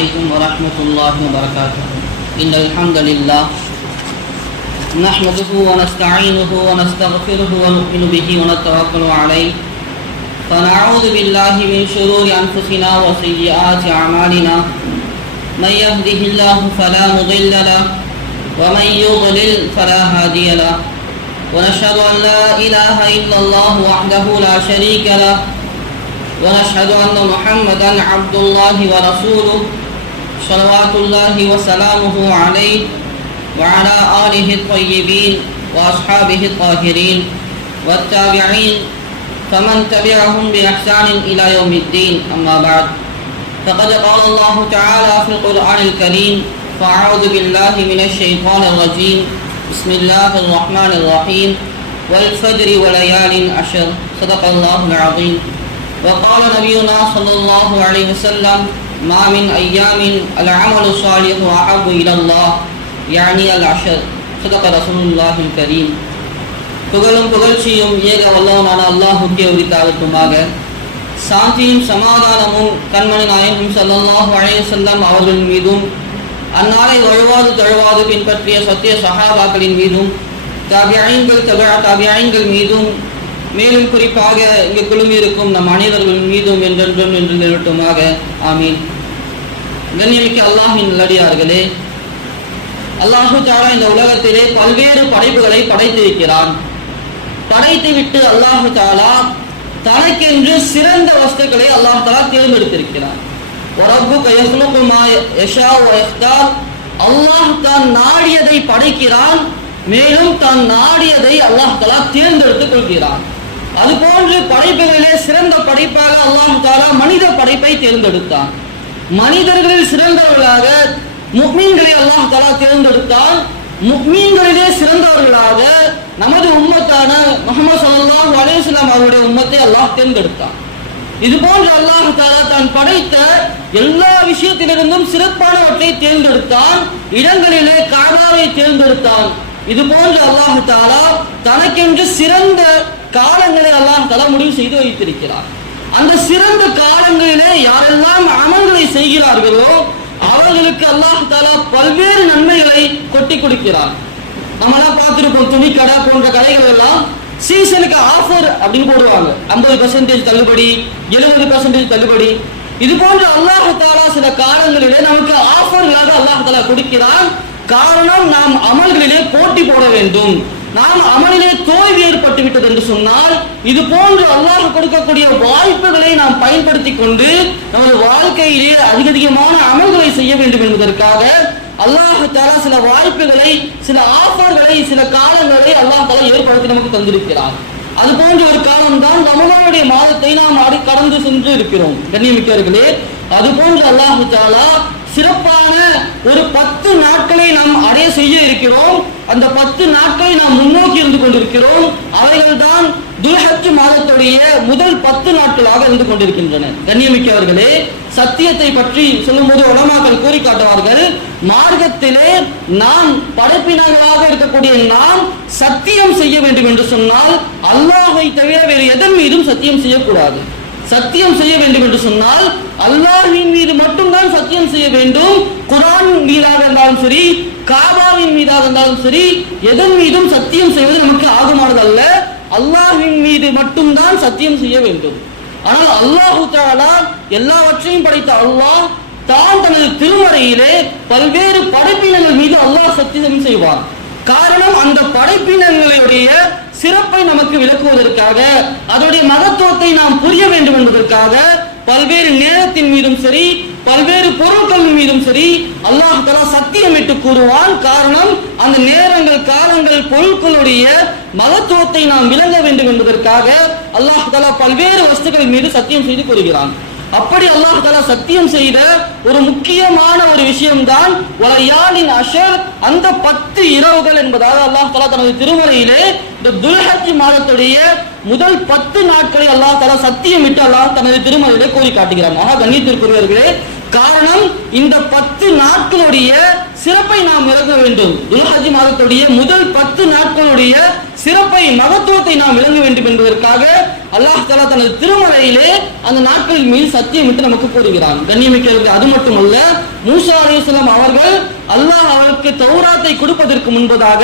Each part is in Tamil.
عليكم ورحمة الله وبركاته. إن الحمد لله نحمده ونستعينه ونستغفره ونؤمن به ونتوكل عليه. فنعوذ بالله من شرور أنفسنا وسيئات أعمالنا. من يهده الله فلا مضل له ومن يضلل فلا هادي له. ونشهد أن لا إله إلا الله وحده لا شريك له. ونشهد أن محمدا عبد الله ورسوله. صلوات الله وسلامه عليه وعلى آله الطيبين وأصحابه الطاهرين والتابعين فمن تبعهم بإحسان إلى يوم الدين. أما بعد فقد قال الله تعالى في القرآن الكريم فأعوذ بالله من الشيطان الرجيم. بسم الله الرحمن الرحيم. والفجر وليال عشر. صدق الله العظيم. وقال نبينا صلى الله عليه وسلم ما من أيام العمل الصالح أحب إلى الله يعني العشر صدق رسول الله الكريم புகழும் புகழ்ச்சியும் ஏக வல்லவனான அல்லாஹுக்கே உரித்தாகட்டுமாக சாந்தியும் சமாதானமும் கண்மணி நாயகம் ஸல்லல்லாஹு அலைஹி வஸல்லம் அவர்கள் மீதும் அந்நாளை வழுவாது தழுவாது பின்பற்றிய சத்திய சஹாபாக்களின் மீதும் தாபியங்கள் தபா தாபியங்கள் மீதும் மேலும் குறிப்பாக இங்கு குழுமியிருக்கும் நம் அனைவர்கள் மீதும் என்றென்றும் என்று நிறுவட்டுமாக ஆமீன். கண்ணியமிக்க அல்லாஹின் நல்லடியார்களே அல்லாஹு தாரா இந்த உலகத்திலே பல்வேறு படைப்புகளை படைத்திருக்கிறான். படைத்து விட்டு அல்லாஹு தாலா தனக்கென்று சிறந்த வஸ்துக்களை அல்லாஹ் தாலா தேர்ந்தெடுத்திருக்கிறான். அல்லாஹ் தான் நாடியதை படைக்கிறான் மேலும் தான் நாடியதை அல்லாஹ் தலா தேர்ந்தெடுத்துக் கொள்கிறான். அதுபோன்று படைப்புகளிலே சிறந்த படைப்பாக அல்லாஹ் தாலா மனித படைப்பை தேர்ந்தெடுத்தான். மனிதர்களில் சிறந்தவர்களாக முக்மீன்களை அல்லாஹ் தாலா தேர்ந்தெடுத்தான் முக்மீன்களிலே சிறந்தவர்களாக நமது உம்மத்தான முகமது சல்லாஹூ அலேஸ்லாம் அவருடைய உம்மத்தை அல்லாஹ் தேர்ந்தெடுத்தான். இது போன்று அல்லாஹ் தாலா தான் படைத்த எல்லா விஷயத்திலிருந்தும் சிறப்பானவற்றை தேர்ந்தெடுத்தான் இடங்களிலே காதாவை தேர்ந்தெடுத்தான். இது போன்று அல்லாஹு தாலா தனக்கென்று சிறந்த காலங்களை எல்லாம் தலை முடிவு செய்து வைத்திருக்கிறார். அந்த சிறந்த காலங்களிலே யாரெல்லாம் அமல்களை செய்கிறார்களோ அவர்களுக்கு அல்லாஹ் தாலா பல்வேறு நன்மைகளை கொட்டி கொடுக்கிறார். நம்மளாம் பார்த்துருப்போம் துணி கடை போன்ற கடைகள் எல்லாம் சீசனுக்கு ஆஃபர் அப்படின்னு போடுவாங்க. ஐம்பது பர்சன்டேஜ் தள்ளுபடி எழுபது பர்சன்டேஜ் தள்ளுபடி. இது போன்ற அல்லாஹ் தாலா சில காலங்களிலே நமக்கு ஆஃபர்களாக அல்லாஹ் தாலா கொடுக்கிறான். காரணம் நாம் அமல்களிலே போட்டி போட வேண்டும். நாம் அமலிலே தோல்வி ஏற்பட்டு விட்டது என்று சொன்னால் இது போன்று அல்லாஹ் கொடுக்கக்கூடிய வாய்ப்புகளை நாம் பயன்படுத்தி கொண்டு நமது வாழ்க்கையிலே அதிக அதிகமான அமல்களை செய்ய வேண்டும் என்பதற்காக அல்லாஹ் தாலா சில வாய்ப்புகளை சில ஆஃபர்களை சில காலங்களை அல்லாஹ் தாலா ஏற்படுத்தி நமக்கு தந்திருக்கிறார். அது போன்ற ஒரு காலம் தான் ரமதானுடைய மாதத்தை நாம் கடந்து சென்று இருக்கிறோம். கண்ணியமிக்கவர்களே அது போன்று அல்லாஹு தாலா சிறப்பான ஒரு பத்து நாட்களை நாம் அடைய செய்ய இருக்கிறோம். அந்த பத்து நாட்களை நாம் முன்னோக்கி இருந்து கொண்டிருக்கிறோம். அவைகள் தான் துல்ஹஜ் மாதத்துடைய முதல் பத்து நாட்களாக இருந்து கொண்டிருக்கின்றன. கண்ணியமிக்கவர்களே சத்தியத்தை பற்றி சொல்லும்போது உடமாக்கள் கூறி காட்டுவார்கள். மார்க்கத்திலே நாம் படைப்பினர்களாக இருக்கக்கூடிய நாம் சத்தியம் செய்ய வேண்டும் என்று சொன்னால் அல்லாஹை தவிர வேறு எதன் மீதும் சத்தியம் செய்யக்கூடாது. சத்தியம் செய்ய வேண்டும் என்று சொன்னால் அல்லாஹின் மீது மட்டும்தான் சத்தியம் செய்ய வேண்டும். குரான் மீதாக இருந்தாலும் சரி காபாவின் மீதாக இருந்தாலும் சரி எதன் மீதும் சத்தியம் செய்வது நமக்கு ஆகமானது அல்ல அல்லாஹின் மீது மட்டும்தான் சத்தியம் செய்ய வேண்டும். ஆனால் அல்லாஹு தாலா எல்லாவற்றையும் படைத்த அல்லாஹ் தான் தனது திருமறையிலே பல்வேறு படைப்பினங்கள் மீது அல்லாஹ் சத்தியம் செய்வார் காரணம் அந்த படைப்பினங்களுடைய சிறப்பை நமக்கு விளக்குவதற்காக அதனுடைய மகத்துவத்தை நாம் புரிய வேண்டும் என்பதற்காக பல்வேறு நேரத்தின் மீதும் சரி பல்வேறு பொருட்கள் மீதும் சரி அல்லாஹ் தலா சத்தியமிட்டு கூறுவான் காரணம் அந்த நேரங்கள் காலங்கள் பொருட்களுடைய மகத்துவத்தை நாம் விளங்க வேண்டும் என்பதற்காக அல்லாஹ் தலா பல்வேறு வஸ்துக்கள் மீது சத்தியம் செய்து கூறுகிறான். அப்படி அல்லாஹ் தாலா சத்தியம் செய்த ஒரு முக்கியமான ஒரு விஷயம்தான் யானின் அஷர் அந்த பத்து இரவுகள் என்பதாக அல்லாஹ் தாலா தனது திருமறையிலே இந்த துல்ஹஜ் மாதத்துடைய முதல் பத்து நாட்களை அல்லாஹ் தாலா சத்தியமிட்டு அல்லாஹ் தனது திருமலையிலே கோரி காட்டுகிறார் மகா கண்ணியத்திற்குரியவர்களே காரணம் இந்த பத்து நாட்களுடைய சிறப்பை நாம் விளங்க வேண்டும். துல்ஹஜ் மாதத்துடைய முதல் பத்து நாட்களுடைய சிறப்பை மகத்துவத்தை நாம் விளங்க வேண்டும் என்பதற்காக அல்லாஹ் தலா தனது திருமலையிலே அந்த நாட்களின் மீது சத்தியமிட்டு நமக்கு கூறுகிறான். கண்ணியமிக்கிறது அது மட்டுமல்ல மூசா அலிஸ்லாம் அவர்கள் அல்லாஹ் அவருக்கு தௌராத்தை கொடுப்பதற்கு முன்பதாக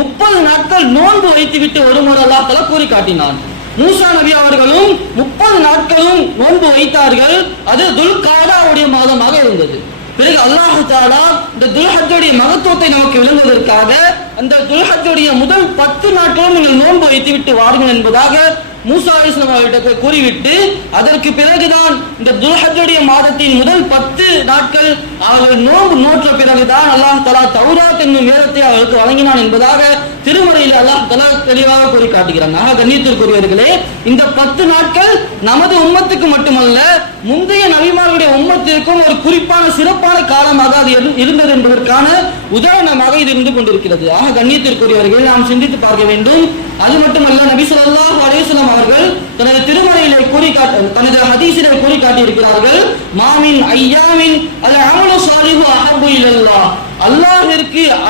முப்பது நாட்கள் நோன்பு வைத்துவிட்டு வருமாறு அல்லாஹ் தலா கூறி காட்டினான். மூசா நபி அவர்களும் முப்பது நாட்களும் நோன்பு வைத்தார்கள். அது துல்காடாவுடைய மாதமாக இருந்தது. பிறகு அல்லாஹு தாலா இந்த துல்ஹத்துடைய மகத்துவத்தை நமக்கு விளங்குவதற்காக அந்த துல்ஹத்துடைய முதல் பத்து நாட்களும் நீங்கள் நோன்பு வைத்துவிட்டு வாருங்கள் என்பதாக மூசா அலிஸ்லாம் அவர்கிட்ட கூறிவிட்டு அதற்கு பிறகுதான் இந்த துல்ஹஜுடைய மாதத்தின் முதல் பத்து நாட்கள் அவர்கள் நோன்பு நோற்ற பிறகுதான் அல்லாஹ் தலா தௌராத் என்னும் நேரத்தை அவர்களுக்கு வழங்கினான் என்பதாக திருமறையில் அல்லாஹ் தலா தெளிவாக கூறி காட்டுகிறான் ஆக கண்ணியத்திற்குரியவர்களே இந்த பத்து நாட்கள் நமது உம்மத்துக்கு மட்டுமல்ல முந்தைய நபிமார்களுடைய உம்மத்திற்கும் ஒரு குறிப்பான சிறப்பான காலமாக அது இருந்தது என்பதற்கான உதாரணமாக இது இருந்து கொண்டிருக்கிறது. ஆக கண்ணியத்திற்குரியவர்கள் நாம் சிந்தித்து பார்க்க வேண்டும். அது மட்டுமல்ல நபி சொல்லாஹ் அலைஹி அவர்கள் தனது திருமறையிலே கூறி தனது ஹதீசிலே கூறி காட்டியிருக்கிறார்கள் மாமின் ஐயாமின் அல்லது அமலு சாலிஹு அஹப்பு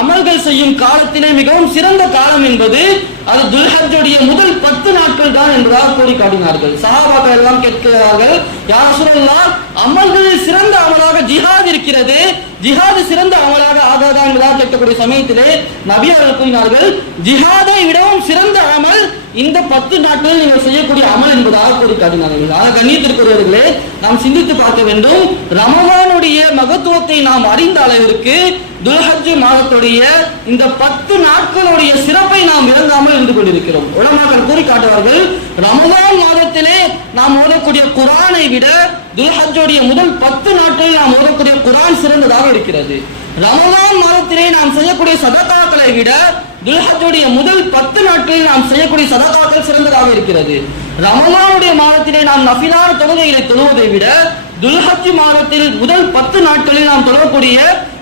அமல்கள் செய்யும் காலத்திலே மிகவும் சிறந்த காலம் என்பது அது துல்ஹஜ்ஜுடைய முதல் பத்து நாட்கள் தான் என்பதாக கூறி காட்டினார்கள். சஹாபாக்கள் எல்லாம் கேட்கிறார்கள் யார் சொல்லலாம் அமல்களில் சிறந்த அமலாக ஜிஹாத் இருக்கிறது. ஜிஹாது சிறந்த அமலாக ஆகாதா என்பதாக கேட்கக்கூடிய சமயத்திலே நபி அவர்கள் கூறினார்கள் ஜிஹாதை விடவும் சிறந்த அமல் இந்த பத்து நாட்களில் நீங்கள் செய்யக்கூடிய அமல் என்பதாக கூறி காட்டினார்கள். ஆக கண்ணியத்திற்குரியவர்களே நாம் சிந்தித்து பார்க்க வேண்டும் ரமவானுடைய மகத்துவத்தை நாம் அறிந்த அளவிற்கு துல்ஹஜ் மாதத்துடைய இந்த பத்து நாட்களுடைய சிறப்பை நாம் விளங்காமல் இருந்து கொண்டிருக்கிறோம். உலமாக்கள் கூறி காட்டுவார்கள் ரமதான் மாதத்திலே நாம் ஓதக்கூடிய குரானை விட துல்ஹஜோடைய முதல் பத்து நாட்களில் நாம் ஓதக்கூடிய குரான் சிறந்ததாக இருக்கிறது. ரமதான் மாதத்திலே நாம் செய்யக்கூடிய சதகாக்களை விட துல்ஹஜோடைய முதல் பத்து நாட்களில் நாம் செய்யக்கூடிய சதகாக்கள் சிறந்ததாக இருக்கிறது. ரமதானுடைய மாதத்திலே நாம் நஃபிலான தொழுகைகளை தொழுவதை விட துல்ஹஜ் மாதத்தில் முதல் பத்து நாட்களில் நாம் தொழக்கூடிய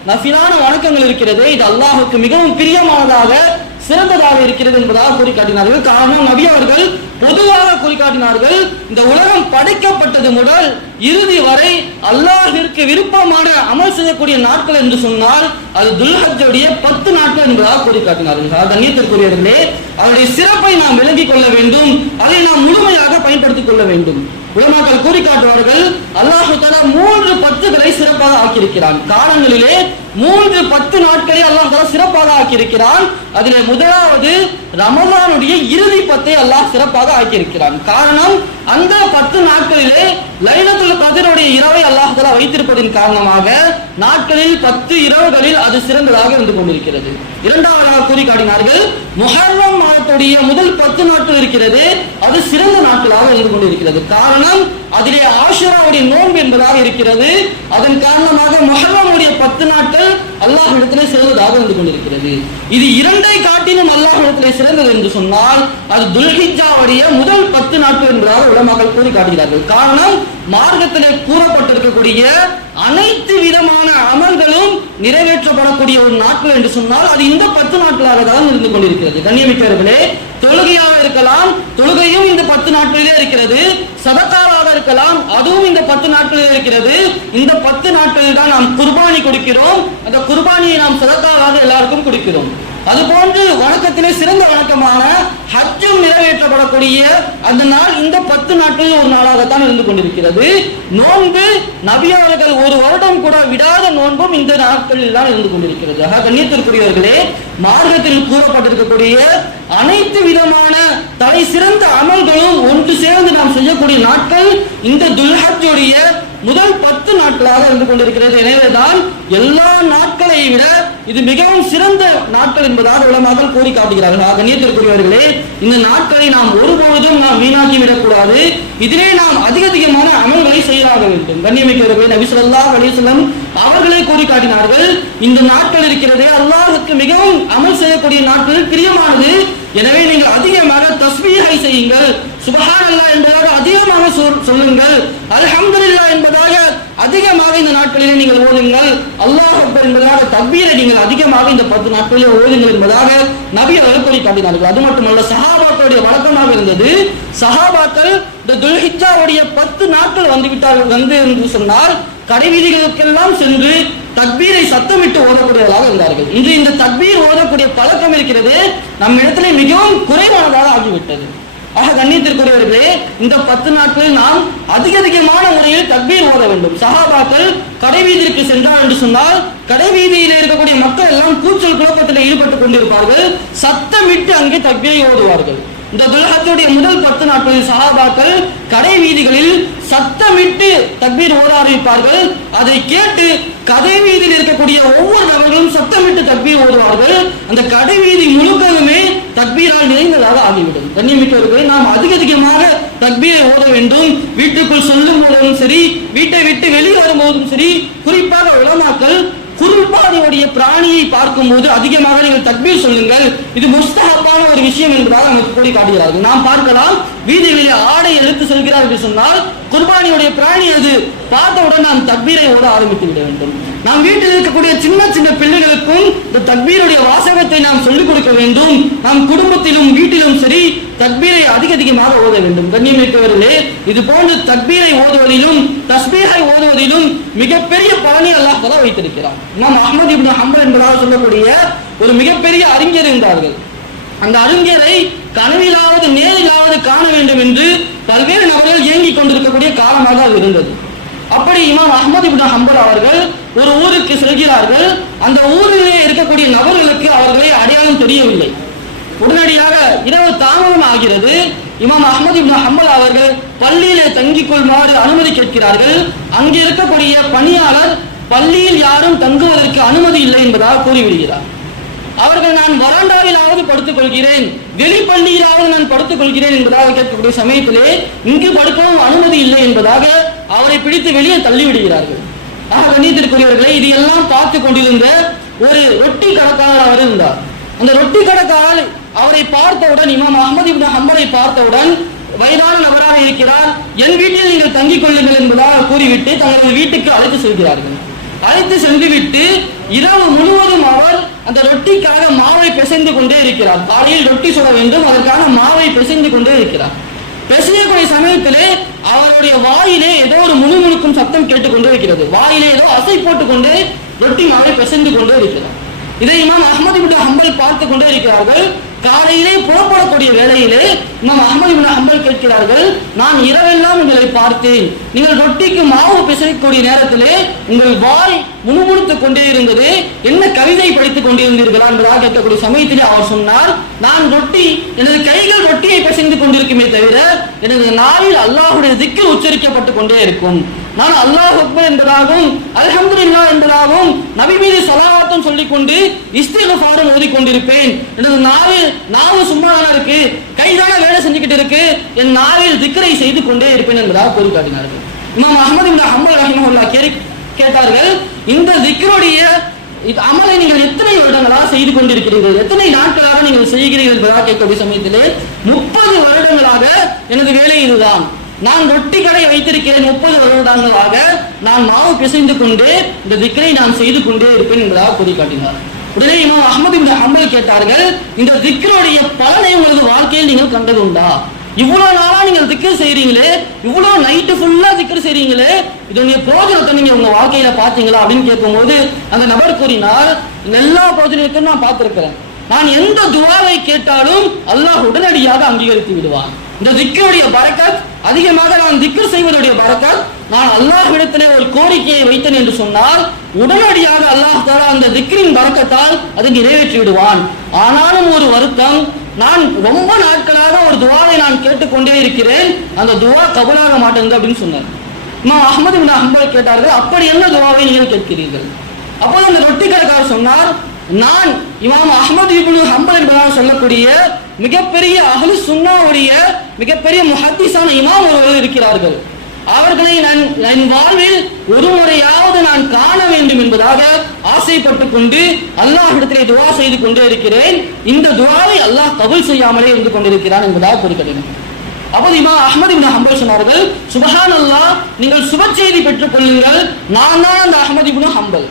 நஃபிலான வணக்கங்கள் இருக்கிறது. இது அல்லாஹுக்கு மிகவும் பிரியமானதாக சிறந்ததாக இருக்கிறது என்பதாக குறிக்காட்டினார்கள் காரணம் நபி அவர்கள் பொதுவாக குறிக்காட்டினார்கள் இந்த உலகம் படைக்கப்பட்டது முதல் இறுதி வரை அல்லாஹிற்கு விருப்பமான அமல் செய்யக்கூடிய நாட்கள் என்று சொன்னால் அது துல்ஹஜுடைய பத்து நாட்கள் என்பதாக குறிக்காட்டினார்கள் கண்ணியத்திற்குரியவர்களே அவருடைய சிறப்பை நாம் விளங்கிக் கொள்ள வேண்டும் அதை நாம் முழுமையாக பயன்படுத்திக் கொள்ள வேண்டும். உலமாக்கள் கூறி காட்டுவார்கள் அல்லாஹு தலா மூன்று பத்துகளை சிறப்பாக ஆக்கியிருக்கிறான். காலங்களிலே மூன்று பத்து நாட்களை அல்லாஹ் தலா சிறப்பாக ஆக்கியிருக்கிறான் அதில் முதலாவது ரமதானுடைய இறுதி பத்தை அல்லாஹ் சிறப்பாக ஆக்கியிருக்கிறான் காரணம் அந்த பத்து நாட்களிலே லைலத்துல் கதிரோடைய இரவை அல்லாஹ் தலா வைத்திருப்பதின் காரணமாக நாட்களில் பத்து இரவுகளில் அது சிறந்ததாக இருந்து கொண்டிருக்கிறது. இரண்டாவதாக கூறி காட்டினார்கள் முஹர்ரம் மாதத்துடைய முதல் பத்து நாட்கள் இருக்கிறது அது சிறந்த நாட்களாக இருந்து கொண்டிருக்கிறது. காரணம் அதிலே ஆஷராவுடைய நோன்பு என்பதாக இருக்கிறது. அதன் காரணமாக முஹர்ரமுடைய பத்து நாட்கள் அல்லாஹ் இடத்திலே சிறந்ததாக வந்து கொண்டிருக்கிறது. இது இரண்டை காட்டிலும் அல்லாஹ் இடத்திலே சிறந்தது என்று சொன்னால் அது துல்ஹிஜாவுடைய முதல் பத்து நாட்கள் என்பதாக உலமாக்கள் கூறி காட்டுகிறார்கள் காரணம் மார்க்கத்திலே கூறப்பட்டிருக்கக்கூடிய அனைத்து விதமான அமல்களும் நிறைவேற்றப்படக்கூடிய ஒரு நாட்கள் என்று சொன்னால் அது இந்த பத்து நாட்களாக தான் இருந்து கொண்டிருக்கிறது. கண்ணியமிக்கவர்களே தொழுகையாக இருக்கலாம் தொழுகையும் இந்த பத்து நாட்களிலே இருக்கிறது. சதக்காவாக இருக்கலாம் அதுவும் இந்த பத்து நாட்களிலே இருக்கிறது. இந்த பத்து நாட்களில் தான் நாம் குர்பானி கொடுக்கிறோம். அந்த குர்பானியை நாம் சதக்காவாக எல்லாருக்கும் கொடுக்கிறோம். அதுபோன்று வணக்கத்திலே சிறந்த வணக்கமான ஹஜ்ஜம் நிறைவேற்றப்படக்கூடிய அந்த நாள் இந்த பத்து நாட்களில் ஒரு நாளாகத்தான் இருந்து கொண்டிருக்கிறது. நோன்பு நபியாளர்கள் அவர்கள் ஒரு வருடம் கூட விடாத நோன்பும் இந்த நாட்களில் தான் இருந்து கொண்டிருக்கிறது. ஆக கண்ணியத்திற்குரியவர்களே மார்க்கத்தில் கூறப்பட்டிருக்கக்கூடிய அனைத்து விதமான தலை சிறந்த அமல்களும் ஒன்று சேர்ந்து நாம் செய்யக்கூடிய நாட்கள் இந்த துல்ஹஜ்ஜுடைய முதல் பத்து நாட்களாக இருந்து கொண்டிருக்கிறது. எனவேதான் எல்லா நாட்களை விட இது மிகவும் சிறந்த நாட்கள் என்பதாக உலமாக்கள் கூறி காட்டுகிறார்கள். ஆக கண்ணியத்திற்குரியவர்களே இந்த நாட்களை நாம் ஒருபொழுதும் நாம் வீணாக்கி விடக்கூடாது இதிலே நாம் அதிக அதிகமான அமல்களை செய்தாக வேண்டும். கண்ணியமிக்கவர்களே நபி அலிசலம் அவர்களே கூறி காட்டினார்கள் இந்த நாட்கள் இருக்கிறதே அல்லாஹுக்கு மிகவும் அமல் செய்யக்கூடிய நாட்கள் பிரியமானது. எனவே நீங்கள் அதிகமாக தஸ்மீகை செய்யுங்கள். சுபஹானல்லாஹ் என்பதாக அதிகமாக சொல்லுங்கள். அல்ஹம்துலில்லாஹ் என்பதாக அதிகமாக இந்த நாட்களிலே நீங்கள் ஓதுங்கள். அல்லாஹ் அக்பர் என்பதாக தப்பீரை நீங்கள் அதிகமாக இந்த பத்து நாட்களிலே ஓதுங்கள் என்பதாக நபி அவர்கள் காட்டினார்கள் அது மட்டுமல்ல சஹாபாக்களுடைய வழக்கமாக இருந்தது. சஹாபாக்கள் இந்த துல்ஹிஜாவுடைய பத்து நாட்கள் வந்துவிட்டார்கள் வந்து என்று சொன்னால் கடைவீதிகளுக்கெல்லாம் சென்று தக்பீரை சத்தமிட்டு ஓதக்கூடியவர்களாக இருந்தார்கள். இன்று இந்த தக்பீர் ஓதக்கூடிய பழக்கம் இருக்கிறது. நம் இடத்திலே மிகவும் குறைவானதாக ஆகிவிட்டது. ஆக கண்ணியத்திற்குரியவர்களே இந்த பத்து நாட்களில் நாம் அதிக அதிகமான முறையில் தக்பீர் ஓத வேண்டும். சஹாபாக்கள் கடைவீதிக்கு சென்றார் என்று சொன்னால் கடைவீதியில் இருக்கக்கூடிய மக்கள் எல்லாம் கூச்சல் குழப்பத்தில் ஈடுபட்டுக் கொண்டிருப்பார்கள். சத்தமிட்டு அங்கே தக்பீரை ஓதுவார்கள். இந்த துல்ஹத்துடைய முதல் பத்து நாட்களில் சஹாபாக்கள் கடை வீதிகளில் சத்தமிட்டு தக்பீர் ஓத ஆரம்பிப்பார்கள் அதை கேட்டு கடை வீதியில் இருக்கக்கூடிய ஒவ்வொரு நபர்களும் சத்தமிட்டு தக்பீர் ஓதுவார்கள். அந்த கடை வீதி முழுக்கவுமே தக்பீரால் நிறைந்ததாக ஆகிவிடும். கண்ணியமிட்டவர்களை நாம் அதிக அதிகமாக தக்பீரை ஓத வேண்டும். வீட்டுக்குள் சொல்லும் போதும் சரி வீட்டை விட்டு வெளியே வரும்போதும் சரி குறிப்பாக உலமாக்கள் குர்பானியுடைய பிராணியை பார்க்கும்போது அதிகமாக நீங்கள் தக்பீர் சொல்லுங்கள். இது முஸ்தகப்பான ஒரு விஷயம் என்பதாக நமக்கு கூறி காட்டுகிறார்கள். நாம் பார்க்கலாம் வீதிகளிலே ஆடை எடுத்து செல்கிறார் என்று சொன்னால் குர்பானியுடைய பிராணி அது. பார்த்தவுடன் நாம் தக்பீரை ஓட ஆரம்பித்து விட வேண்டும். நாம் வீட்டில் இருக்கக்கூடிய சின்ன சின்ன பிள்ளைகளுக்கும் இந்த தக்பீருடைய வாசகத்தை நாம் சொல்லிக் கொடுக்க வேண்டும். நம் குடும்பத்திலும் வீட்டிலும் சரி தக்பீரை அதிக அதிகமாக ஓத வேண்டும். கண்ணியமிக்கவர்களே இது போன்று தக்பீரை ஓதுவதிலும் தஸ்பீரை ஓதுவதிலும் மிகப்பெரிய பலனை அல்லாஹ் தலா வைத்திருக்கிறார் நாம் அஹ்மது இப்னு ஹம்பர் என்பதாக சொல்லக்கூடிய ஒரு மிகப்பெரிய அறிஞர் இருந்தார்கள். அந்த அறிஞரை கனவிலாவது நேரிலாவது காண வேண்டும் என்று பல்வேறு நபர்கள் இயங்கிக் கொண்டிருக்கக்கூடிய காலமாக அது இருந்தது. அப்படி இமாம் அஹ்மது இப்னு ஹம்பர் அவர்கள் ஒரு ஊருக்கு செல்கிறார்கள் அந்த ஊரிலே இருக்கக்கூடிய நபர்களுக்கு அவர்களை அடையாளம் தெரியவில்லை. உடனடியாக இரவு தாமதம் ஆகிறது. இமாம் அஹ்மது இப்னு அவர்கள் பள்ளியிலே தங்கிக் கொள்ளுமாறு அனுமதி கேட்கிறார்கள். அங்கே இருக்கக்கூடிய பணியாளர் பள்ளியில் யாரும் தங்குவதற்கு அனுமதி இல்லை என்பதாக கூறிவிடுகிறார். அவர்கள் நான் வராண்டாவிலாவது படுத்துக் கொள்கிறேன் வெளிப்பள்ளியிலாவது நான் படுத்துக் கொள்கிறேன் என்பதாக கேட்கக்கூடிய சமயத்திலே இங்கு படுக்கவும் அனுமதி இல்லை என்பதாக அவரை பிடித்து வெளியே தள்ளிவிடுகிறார்கள். ஆக கண்ணியத்திற்குரியவர்களை இது எல்லாம் பார்த்து கொண்டிருந்த ஒரு ரொட்டி கடைக்காரர் அவர் இருந்தார். அந்த ரொட்டி கடைக்காரர் அவரை பார்த்தவுடன் இமாம் அஹமது இப்னு ஹம்பரை பார்த்தவுடன் வயதான நபராக இருக்கிறார். என் வீட்டில் நீங்கள் தங்கிக் கொள்ளுங்கள் என்பதாக கூறிவிட்டு தங்களது வீட்டுக்கு அழைத்து செல்கிறார்கள். அழைத்து சென்று விட்டு இரவு முழுவதும் அவர் அந்த ரொட்டிக்காக மாவை பிசைந்து கொண்டே இருக்கிறார். காலையில் ரொட்டி சுட வேண்டும் அதற்கான மாவை பிசைந்து கொண்டே இருக்கிறார். பிசையக்கூடிய சமயத்திலே அவருடைய வாயிலே ஏதோ ஒரு முணுமுணுக்கும் சத்தம் கேட்டுக்கொண்டே இருக்கிறது. வாயிலே ஏதோ அசை போட்டுக்கொண்டு ரொட்டி மாவை பிசைந்து கொண்டே இருக்கிறார். இதை இமாம் அஹமது இப்னு ஹம்பல் பார்த்து கொண்டே இருக்கிறார்கள் காலையிலே புறப்படக்கூடிய வேளையிலே இமாம் அஹமது இப்னு ஹம்பல் கேட்கிறார்கள் நான் இரவெல்லாம் உங்களை பார்த்தேன். நீங்கள் ரொட்டிக்கு மாவு பிசைக்கக்கூடிய நேரத்திலே உங்கள் வாய் முணுமுணுத்துக் கொண்டே இருந்தது. என்ன கவிதை படித்துக் கொண்டிருந்தீர்களா? என்பதாக கேட்கக்கூடிய சமயத்திலே அவர் சொன்னார் நான் ரொட்டி எனது கைகள் ரொட்டியை பிசைந்து கொண்டிருக்குமே தவிர எனது நாவில் அல்லாஹுடைய திக்கு உச்சரிக்கப்பட்டு கொண்டே இருக்கும். நான் அல்லாஹ் அக்பர் என்பதாகவும் அல்ஹம்துலில்லாஹ் என்பதாகவும் நபி மீது சலாவாத்தும் சொல்லிக்கொண்டு இஸ்திகஃபாரும் ஓதிக்கொண்டிருப்பேன் எனது நாவில் நாவு சும்மா தானே இருக்கு? கைதான வேலை செஞ்சுக்கிட்டு இருக்கு? என் நாவில் திக்கரை செய்து கொண்டே இருப்பேன் என்பதாக கூறி காட்டினார்கள். இமாம் அகமது இந்த அம்மல் ரஹிமஹுல்லா கேரி கேட்டார்கள் இந்த திக்ருடைய இது அமலை நீங்கள் எத்தனை வருடங்களாக செய்து கொண்டிருக்கிறீர்கள்? எத்தனை நாட்களாக நீங்கள் செய்கிறீர்கள் என்பதாக கேட்கக்கூடிய சமயத்திலே முப்பது வருடங்களாக எனது வேலை இதுதான். நான் ரொட்டி கடை வைத்திருக்கிறேன் முப்பது வருடங்களாக நான் மாவு பிசைந்து கொண்டே இந்த திக்கரை நான் செய்து கொண்டே இருப்பேன் என்பதாக கூறி காட்டினார் உடனே இமாம் அகமது இப்னு கேட்டார்கள் இந்த திக்ருடைய பலனை உங்களது வாழ்க்கையில் நீங்கள் கண்டது உண்டா இவ்வளவு நாளா நீங்க திக்கர் செய்றீங்களே இவ்வளவு நைட்டு ஃபுல்லா திக்கர் செய்றீங்களே இதனுடைய பிரோஜனத்தை நீங்க உங்க வாழ்க்கையில பாத்தீங்களா அப்படின்னு கேட்கும்போது அந்த நபர் கூறினார் எல்லா பிரோஜனத்தையும் நான் பார்த்திருக்கிறேன். நான் எந்த துவாவை கேட்டாலும் அல்லாஹ் உடனடியாக அங்கீகரித்து விடுவான். இந்த திக்கருடைய பறக்கால் அதிகமாக நான் திக்கர் செய்வதுடைய பறக்கால் நான் அல்லாஹ்விடத்திலே ஒரு கோரிக்கையை வைத்தேன் என்று சொன்னால் உடனடியாக அல்லாஹ் தாலா அந்த திக்கரின் பறக்கத்தால் அதை நிறைவேற்றி விடுவான் ஆனாலும் ஒரு வருத்தம் நான் ரொம்ப நாட்களாக ஒரு துவாவை நான் கேட்டுக்கொண்டே இருக்கிறேன் அந்த துவா கபலாக மாட்டேங்குது அப்படின்னு சொன்னார். இமாம் அஹமது பின் ஹம்பல் கேட்டார்கள் அப்படி என்ன துவாவை நீங்கள் கேட்கிறீர்கள்? அப்போது அந்த ரொட்டி கடைக்காரர் சொன்னார் நான் இமாம் அஹமது இபுல் ஹம்பல் என்பதாக சொல்லக்கூடிய மிகப்பெரிய அகலு சுன்னாவுடைய மிகப்பெரிய முஹத்திஸான இமாம் அவர்கள் இருக்கிறார்கள். அவர்களை நான் என் வாழ்வில் ஒரு முறையாவது நான் காண வேண்டும் என்பதாக ஆசைப்பட்டு கொண்டு அல்லாஹிடத்திலே துவா செய்து கொண்டே இருக்கிறேன். இந்த துவாவை அல்லாஹ் கபுல் செய்யாமலே இருந்து கொண்டிருக்கிறான் என்பதாக குறிப்பிட்டேன் அப்போது இமா அஹமது இப்னு ஹம்பல் சொன்னார்கள் சுபஹான் அல்லாஹ் நீங்கள் சுப செய்தி பெற்றுக் கொள்ளுங்கள். நான் தான் அந்த அஹமது இப்னு ஹம்பல்.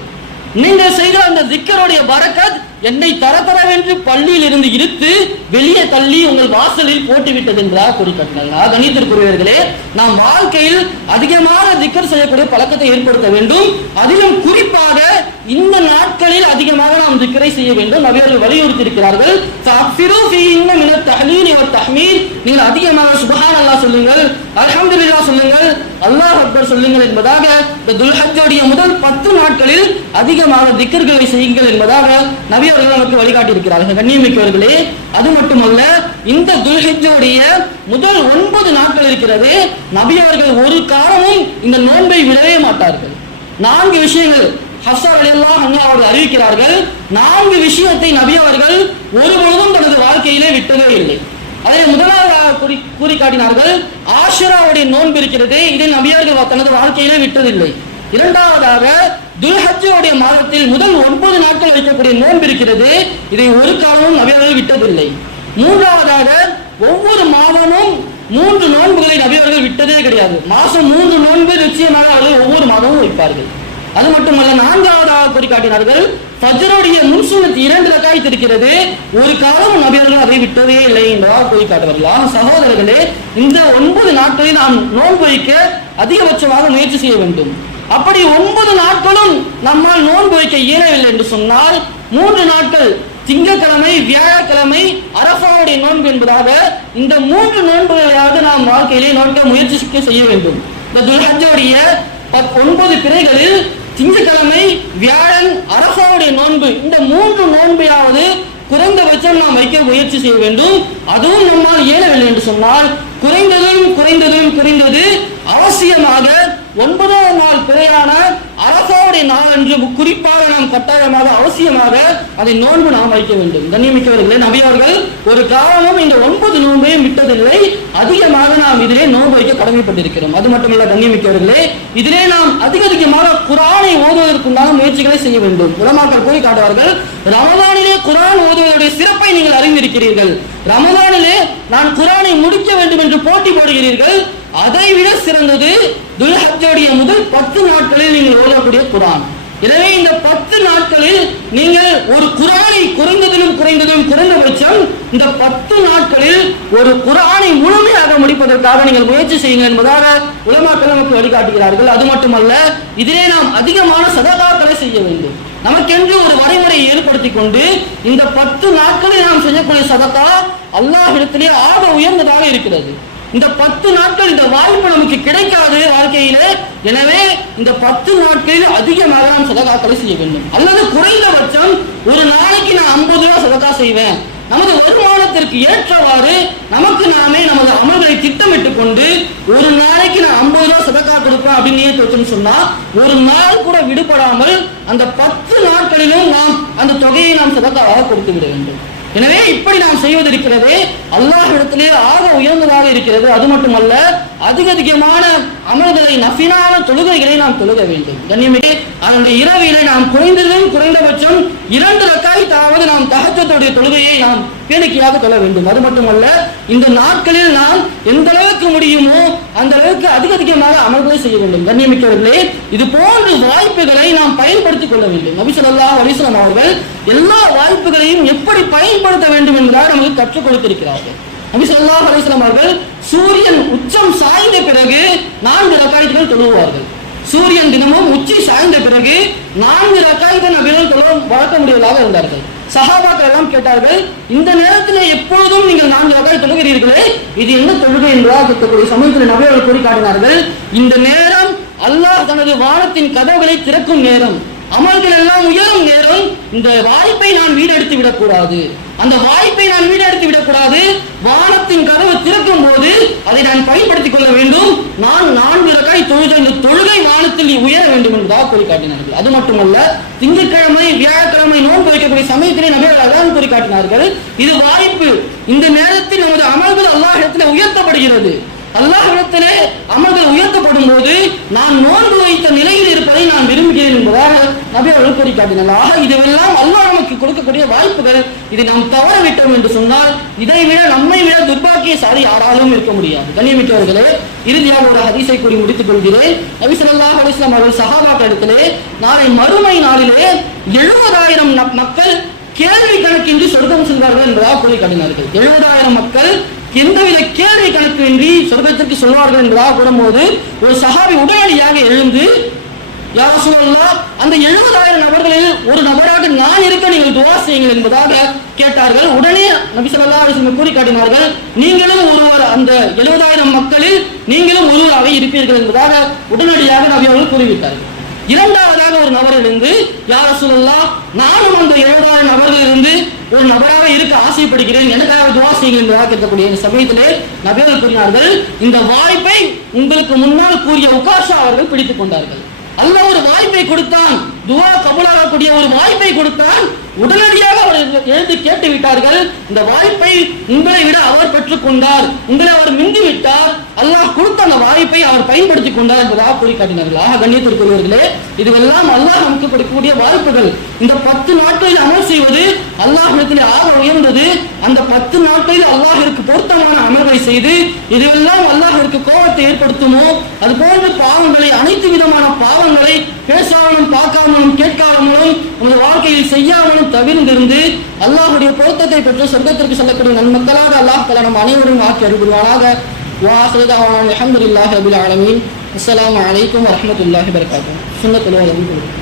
நீங்கள் செய்த அந்த திக்கருடைய பரக்கத் என்னை தர தரவென்று பள்ளியில் இருந்து இழுத்து வெளியே தள்ளி உங்கள் வாசலில் போட்டு விட்டது என்றார் குறிப்பிட்டார் கணித்திற்குரியவர்களே நாம் வாழ்க்கையில் அதிகமான திக்கர் செய்யக்கூடிய பழக்கத்தை ஏற்படுத்த வேண்டும். அதிலும் குறிப்பாக இந்த நாட்களில் அதிகமாக நாம் திக்கரை செய்ய வேண்டும். நபியர்கள் வலியுறுத்தி இருக்கிறார்கள் நீங்கள் அதிகமாக சுப்ஹானல்லாஹ் சொல்லுங்கள். அலமதுல்லா சொல்லுங்கள். அல்லாஹ் அக்பர் சொல்லுங்கள் என்பதாக இந்த துல்ஹஜ்ஜுடைய முதல் பத்து நாட்களில் அதிகமாக திக்கர்களை செய்யுங்கள் என்பதாக நபியர்கள் நமக்கு வழிகாட்டி இருக்கிறார்கள் கண்ணியமிக்கவர்களே அது மட்டுமல்ல இந்த துல்ஹஜோடைய முதல் ஒன்பது நாட்கள் இருக்கிறது. நபியவர்கள் ஒரு காலமும் இந்த நோன்பை விடவே மாட்டார்கள். நான்கு விஷயங்கள். ஹஸ்ஸா அவர்கள் அறிவிக்கிறார்கள் நான்கு விஷயத்தை நபி அவர்கள் ஒருபொழுதும் தனது வாழ்க்கையிலே விட்டதே இல்லை. அதை முதலாவதாக கூறி கூறி காட்டினார்கள் ஆஷராவுடைய நோன்பு இருக்கிறது இதை நபியார்கள் தனது வாழ்க்கையிலே விட்டதில்லை. இரண்டாவதாக துல்ஹஜ்ஜுடைய மாதத்தில் முதல் ஒன்பது நாட்கள் வைக்கக்கூடிய நோன்பு இருக்கிறது இதை ஒரு காலமும் நபியார்கள் விட்டதில்லை. மூன்றாவதாக ஒவ்வொரு மாதமும் மூன்று நோன்புகளை நபியர்கள் விட்டதே கிடையாது. மாசம் மூன்று நோன்பு நிச்சயமாக அவர்கள் ஒவ்வொரு மாதமும் வைப்பார்கள். அது மட்டுமல்ல நான்காவதாக கூறி காட்டினார்கள் ஃபஜ்ருடைய முன்சுனத் இரண்டு ரக்காய் இருக்கிறது. ஒரு காலம் நபியர்கள் அதை விட்டதே இல்லை என்பதாக கூறி காட்டுவார்கள் சகோதரர்களே இந்த ஒன்பது நாட்களை நாம் நோன்பு வைக்க அதிகபட்சமாக முயற்சி செய்ய வேண்டும். அப்படி ஒன்பது நாட்களும் நம்மால் நோன்பு வைக்க இயலவில்லை என்று சொன்னால் மூன்று நாட்கள் திங்கக்கிழமை வியாழக்கிழமை அரசாவுடைய நோன்பு என்பதாக இந்த மூன்று நோன்புகளையாவது நாம் வாழ்க்கையிலே நோக்க முயற்சி செய்ய வேண்டும். இந்த துல்ஹஜ்ஜுடைய பத்- ஒன்பது பிறைகளில் திங்கட்கிழமை வியாழன் அரபாவுடைய நோன்பு. இந்த மூன்று நோன்பையாவது குறைந்தபட்சம் நாம் வைக்க முயற்சி செய்ய வேண்டும். அதுவும் நம்மால் இயலவில்லை என்று சொன்னால் குறைந்ததும் குறைந்ததும் குறைந்தது அவசியமாக ஒன்பதாம் நாள் பிறையான அதை நான் என்று குறிப்பாக நாம் கட்டாயமாக அவசியமாக அதை நோன்பு நாம் வைக்க வேண்டும். கண்ணியமிக்கவர்களே நபியவர்கள் ஒரு காலமும் இந்த ஒன்பது நோன்பையும் விட்டதில்லை. அதிகமாக நாம் இதிலே நோன்பு வைக்க கடமைப்பட்டிருக்கிறோம். அது மட்டுமல்ல கண்ணியமிக்கவர்களே இதிலே நாம் அதிக அதிகமாக குரானை ஓதுவதற்குண்டான முயற்சிகளை செய்ய வேண்டும். உலமாக்கள் கூறி காட்டுவார்கள் ரமதானிலே குரான் ஓதுவதனுடைய சிறப்பை நீங்கள் அறிந்திருக்கிறீர்கள். ரமதானிலே நான் குரானை முடிக்க வேண்டும் என்று போட்டி போடுகிறீர்கள். அதை விட சிறந்தது துல்ஹஜோடைய முதல் பத்து நாட்களில் நீங்கள் ஓதக்கூடிய குரான். எனவே இந்த பத்து நாட்களில் நீங்கள் ஒரு குரானை குறைந்ததிலும் குறைந்ததிலும் குறைந்தபட்சம் இந்த பத்து நாட்களில் ஒரு குரானை முழுமையாக முடிப்பதற்காக நீங்கள் முயற்சி செய்யுங்க என்பதாக உலமாக்கள் நமக்கு வழிகாட்டுகிறார்கள். அது மட்டுமல்ல இதிலே நாம் அதிகமான சதகாக்களை செய்ய வேண்டும். நமக்கென்று ஒரு வரைமுறையை ஏற்படுத்திக் கொண்டு இந்த பத்து நாட்களை நாம் செய்யக்கூடிய சதக்கா அல்லாஹ் இடத்திலே ஆக உயர்ந்ததாக இருக்கிறது. இந்த பத்து நாட்கள் இந்த வாய்ப்பு நமக்கு கிடைக்காது வாழ்க்கையில. எனவே இந்த பத்து நாட்களில் அதிகமாக நாம் சதகாக்களை செய்ய வேண்டும். அல்லது குறைந்தபட்சம் ஒரு நாளைக்கு நான் ஐம்பது ரூபா சதகா செய்வேன். நமது வருமானத்திற்கு ஏற்றவாறு நமக்கு நாமே நமது அமல்களை திட்டமிட்டு கொண்டு ஒரு நாளைக்கு நான் ஐம்பது ரூபா சதக்கா கொடுப்பேன் அப்படின்னு நியத்து வச்சுன்னு சொன்னா ஒரு நாள் கூட விடுபடாமல் அந்த பத்து நாட்களிலும் நாம் அந்த தொகையை நாம் சதக்காவாக கொடுத்து விட வேண்டும். எனவே இப்படி நாம் செய்வதற்கிறது இருக்கிறது அல்லாஹ்விடத்திலே ஆக உயர்ந்ததாக இருக்கிறது. அது மட்டுமல்ல அதிக அதிகமான அமல்களை நஃபினான தொழுகைகளை நாம் தொழுக வேண்டும். கண்ணியமிகு அதனுடைய இரவில நாம் குறைந்ததும் குறைந்தபட்சம் இரண்டு ரக்காய்த்தாவது நாம் தகச்சத்துடைய தொழுகையை நாம் பேணிக்கையாக தொழ வேண்டும். அது மட்டுமல்ல இந்த நாட்களில் நாம் எந்த அளவுக்கு முடியுமோ அந்த அளவுக்கு அதிக அதிகமாக அமல்களை செய்ய வேண்டும். கண்ணியமிக்கவர்களே இது போன்ற வாய்ப்புகளை நாம் பயன்படுத்திக் கொள்ள வேண்டும். நபி ஸல்லல்லாஹு அவர்கள் எல்லா வாய்ப்புகளையும் எப்படி பயன்படுத்த வேண்டும் என்பதாக நமக்கு கற்றுக் கொடுத்திருக்கிறார்கள். நபி அலிஸ்லாம் அவர்கள் சூரியன் உச்சம் சாய்ந்த பிறகு நான்கு ரக்காய்கள் தொழுவார்கள். சூரியன் தினமும் உச்சி சாய்ந்த பிறகு நான்கு ரக்காய்கள் நபிகள் தொழ வழக்கமுடையதாக இருந்தார்கள். சகாபாக்கள் எல்லாம் கேட்டார்கள் இந்த நேரத்தில் எப்பொழுதும் நீங்கள் நான்கு ரக்காய் தொழுகிறீர்களே? இது என்ன தொழுகை என்பதாக கேட்கக்கூடிய சமயத்தில் நபிகள் கூறி காட்டினார்கள் இந்த நேரம் அல்லாஹ் தனது வானத்தின் கதவுகளை திறக்கும் நேரம். அமல்கள் எல்லாம் உயரும் நேரம் இந்த வாய்ப்பை நான் வீடெடுத்து விடக்கூடாது. அந்த வாய்ப்பை நான் வீடெடுத்து விடக்கூடாது. வானத்தின் கதவு திறக்கும் போது அதை நான் பயன்படுத்திக் கொள்ள வேண்டும். நான் நான்கு ரகாய் தொழுத இந்த தொழுகை வானத்தில் உயர வேண்டும் என்பதாக கூறி காட்டினார்கள். அது மட்டுமல்ல திங்கட்கிழமை வியாழக்கிழமை நோன்பு வைக்கக்கூடிய சமயத்திலே நபிகள் அதான் கூறி காட்டினார்கள். இது வாய்ப்பு. இந்த நேரத்தில் நமது அமல்கள் அல்லாஹிடத்தில் உயர்த்தப்படுகிறது. அல்லாஹ்விடத்திலே அமல்கள் உயர்த்தப்படும் போது நான் நோன்பு வைத்த நிலையில் இருப்பதை நான் விரும்புகிறேன் என்பதாக நபி அவர்கள் கூறி ஆக இதுவெல்லாம் அல்லாஹ் நமக்கு கொடுக்கக்கூடிய வாய்ப்புகள். இதை நாம் தவற விட்டோம் என்று சொன்னால் இதை விட நம்மை விட துர்பாக்கியசாலி யாராலும் இருக்க முடியாது. கண்ணியமிக்கவர்களே இறுதியாக ஒரு ஹதீஸை கூறி முடித்துக் கொள்கிறேன். நபி ஸல்லல்லாஹு அலிஸ்லாம் அவர்கள் சகாபாட்ட இடத்திலே நாளை மறுமை நாளிலே எழுபதாயிரம் மக்கள் கேள்வி கணக்கின்றி சொர்க்கம் செல்வார்கள் என்பதாக கூறி காட்டினார்கள் எழுபதாயிரம் மக்கள் எந்தவித கேள்வி கணக்கின்றி சொர்க்கத்திற்கு சொல்வார்கள் என்பதாக கூறும்போது ஒரு சஹாபி உடனடியாக எழுந்து யார சொல்லலாம் அந்த எழுபதாயிரம் நபர்களில் ஒரு நபராக நான் இருக்க நீங்கள் துவா செய்யுங்கள் என்பதாக கேட்டார்கள். உடனே நபி சொல்லா அலைஹி கூறி காட்டினார்கள் நீங்களும் ஒருவர் அந்த எழுபதாயிரம் மக்களில் நீங்களும் ஒருவராக இருப்பீர்கள் என்பதாக உடனடியாக நபி அவர்கள் கூறிவிட்டார்கள். இரண்டாவதாக ஒரு நபர் இருந்து யார சொல்லலாம் நானும் அந்த எழுபதாயிரம் நபர்கள் இருந்து ஒரு நபராக இருக்க ஆசைப்படுகிறேன். எனக்காக துவா செய்யுங்கள் என்று கேட்கக்கூடிய இந்த சமயத்திலே நபிகள் கூறினார்கள் இந்த வாய்ப்பை உங்களுக்கு முன்னால் கூறிய உகாஷா அவர்கள் பிடித்துக் கொண்டார்கள். அல்ல ஒரு வாய்ப்பை கொடுத்தான். துவா கபூலாகக்கூடிய ஒரு வாய்ப்பை கொடுத்தால் உடனடியாக அவர் எழுந்து கேட்டு விட்டார்கள். இந்த வாய்ப்பை உங்களை விட அவர் பெற்றுக்கொண்டார் உங்களை அவர் மிந்தி விட்டார். அல்லாஹ் கொடுத்த அந்த வாய்ப்பை அவர் பயன்படுத்திக் கொண்டார் என்பதாக கூறி காட்டினார்கள். ஆக கண்ணியத்திற்குரியவர்களே இதுவெல்லாம் அல்லாஹ் நமக்கு கொடுக்கக்கூடிய வாய்ப்புகள். இந்த பத்து நாட்களில் அமல் செய்வது அல்லாஹிடத்தில் ஆக உயர்ந்தது. அந்த பத்து நாட்களில் அல்லாஹிற்கு பொருத்தமான அமர்வை செய்து இதுவெல்லாம் அல்லாஹிற்கு கோபத்தை ஏற்படுத்துமோ? அது போன்ற பாவங்களை அனைத்து விதமான பாவங்களை பேசாமலும் பார்க்காமலும் கேட்காமலும் உங்கள் வாழ்க்கையில் செய்யாமலும் தவிர்ந்திருந்து அல்லாஹுடைய பொருத்தத்தை பெற்று சொர்க்கத்திற்கு செல்லக்கூடிய நன்மக்களாக அல்லாஹ் தலா நம் அனைவரும் ஆக்கி அறிவுறுவானாக வாசலிதாவான அலமதுல்லாஹி ரபில் ஆலமீன். வலைக்கம் வரமத்துல்லாஹி வரஹ்மத்துல்லாஹி வபரகாத்துஹு. சுன்னத்துல்லாஹி